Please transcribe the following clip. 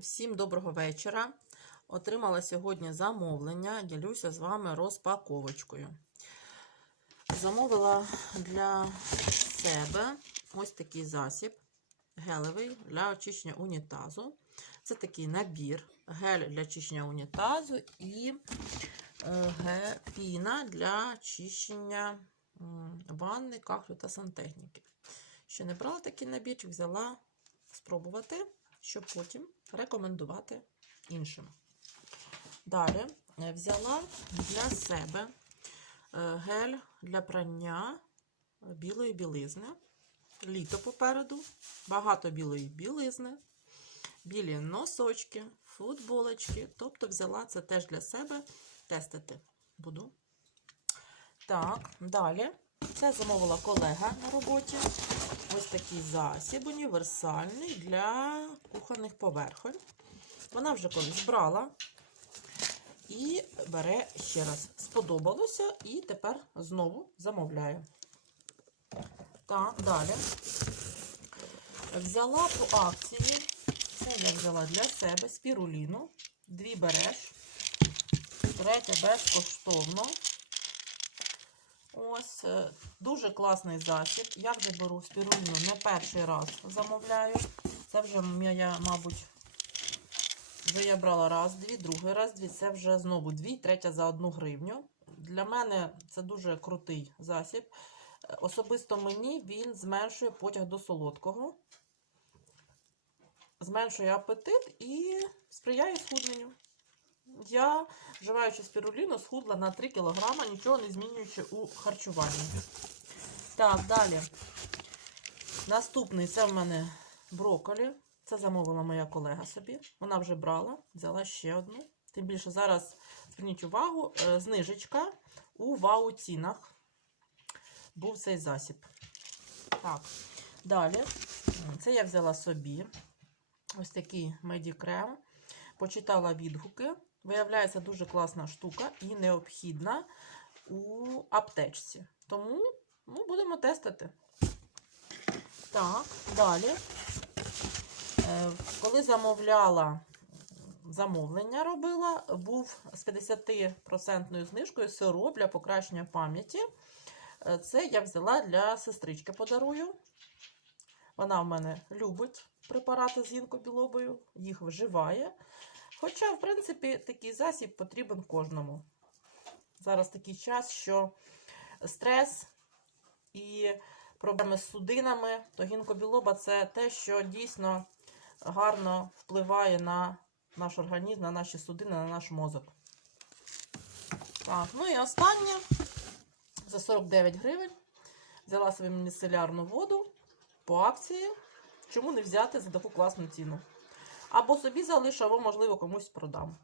Всім доброго вечора. Отримала сьогодні замовлення. Ділюся з вами розпаковочкою. Замовила для себе ось такий засіб гелевий для очищення унітазу. Це такий набір гель для очищення унітазу і е, піна для очищення ванни, кахлю та сантехніки. Ще не брала такий набірчик, взяла спробувати, щоб потім рекомендувати іншим. Далі е, взяла для себе е, гель для прання білої білизни. Літо попереду, багато білої білизни, білі носочки, футболочки. Тобто взяла це теж для себе тестити буду. Так, далі. Це замовила колега на роботі. Ось такий засіб універсальний для кухонних поверхонь. Вона вже колись брала і бере ще раз. Сподобалося і тепер знову замовляю. Так, далі. Взяла по акції. Це я взяла для себе спіруліну. Дві береш. Третя безкоштовно. Ось е, дуже класний засіб. Я вже беру спіруліну не перший раз замовляю. Це вже я, мабуть, вже я брала раз, дві, другий раз, дві. Це вже знову дві, третя за одну гривню. Для мене це дуже крутий засіб. Особисто мені він зменшує потяг до солодкого, зменшує апетит і сприяє схудненню. Я, вживаючи спіруліну, схудла на 3 кг, нічого не змінюючи у харчуванні. Так, далі. Наступний це в мене брокколі. Це замовила моя колега собі. Вона вже брала, взяла ще одну. Тим більше зараз, зверніть увагу, е, знижечка у вау-цінах був цей засіб. Так, далі. Це я взяла собі ось такий медікрем. Почитала відгуки. Виявляється, дуже класна штука і необхідна у аптечці. Тому ну, будемо тестити. Так, далі. Е, Коли замовляла, замовлення робила, був з 50% знижкою сироп для покращення пам'яті. Е, Це я взяла для сестрички подарую. Вона в мене любить препарати з гінкобілобою, їх вживає. Хоча, в принципі, такий засіб потрібен кожному. Зараз такий час, що стрес і проблеми з судинами, то гінкобілоба це те, що дійсно гарно впливає на наш організм, на наші судини, на наш мозок. Так, ну і останнє за 49 гривень взяла собі міцелярну воду по акції. Чому не взяти за таку класну ціну? Або собі залишу, або, можливо, комусь продам.